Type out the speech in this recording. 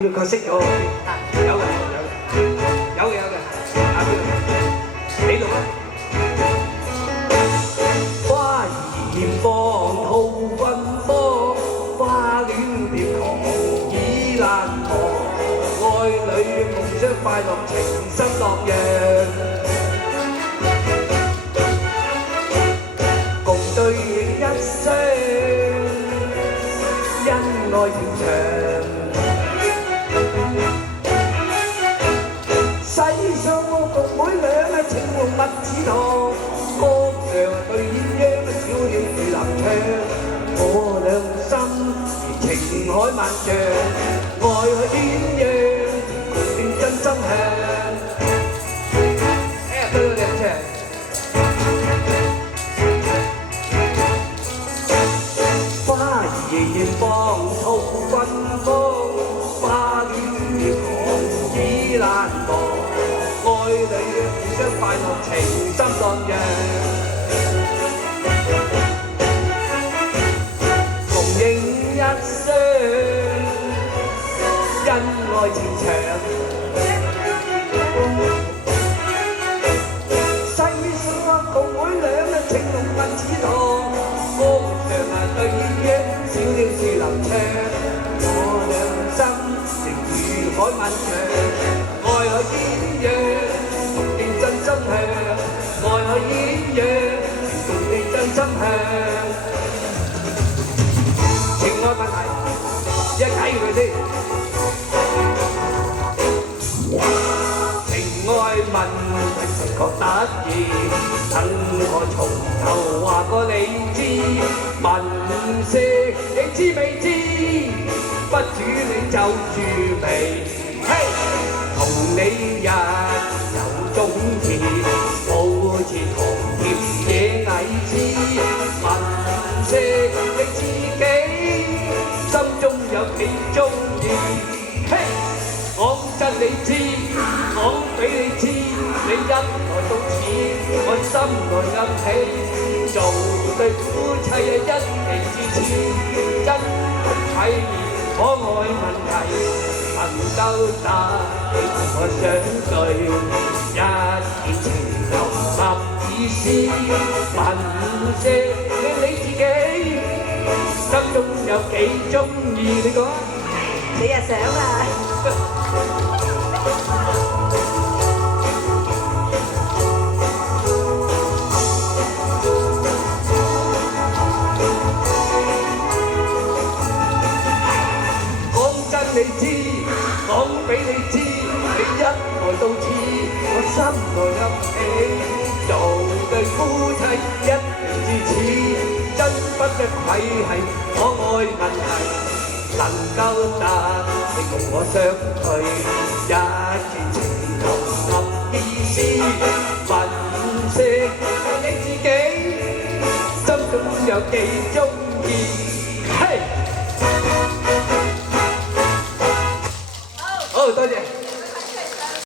佢識咗，有嘅，打俾佢，你錄啊！花兒放吐芬芳，花戀蝶狂意難忘，愛侶共襄快樂，情深樂揚，共對影一雙，恩愛情長。世上我共妹倆情濃蜜似糖，江上對鴛鴦小鳥如林唱。我倆心如情海萬丈，愛去鴛鴦，共斷真心香。對佢哋唱。花兒放吐芬芳，花戀蝶狂意難忘。愛侶互相快樂，情深浪揚，共影一雙，恩愛情長。世上共妹倆情濃蜜似糖，江上對鴛鴦，小鳥樹林唱。我倆心情如海萬丈，愛去鴛鴦。真香，愛去鴛鴦，共你真心香。情愛問題，一解佢先。情愛問題實覺得意，等我從頭話過你知。問聲你知未知？不主你就住味，嘿，同你日。種田好似糖甜野蟻枝，問聲你自己心中有幾鍾意？嘿，講真你知，講俾你知，你一來到此，我心內暗喜，做對夫妻一期至此，真體面可愛問題。能夠答你同我相對，一見情投合意思。問聲你自己，心中有幾鍾意？你講，你又想啊？講真你知。講俾你知，你一來到此，我心內暗喜，做對夫妻一年至此，真不得愧係可愛問題。能夠答你共我相對，一見情投合意思。問聲你自己，心中有幾鍾意？嘿！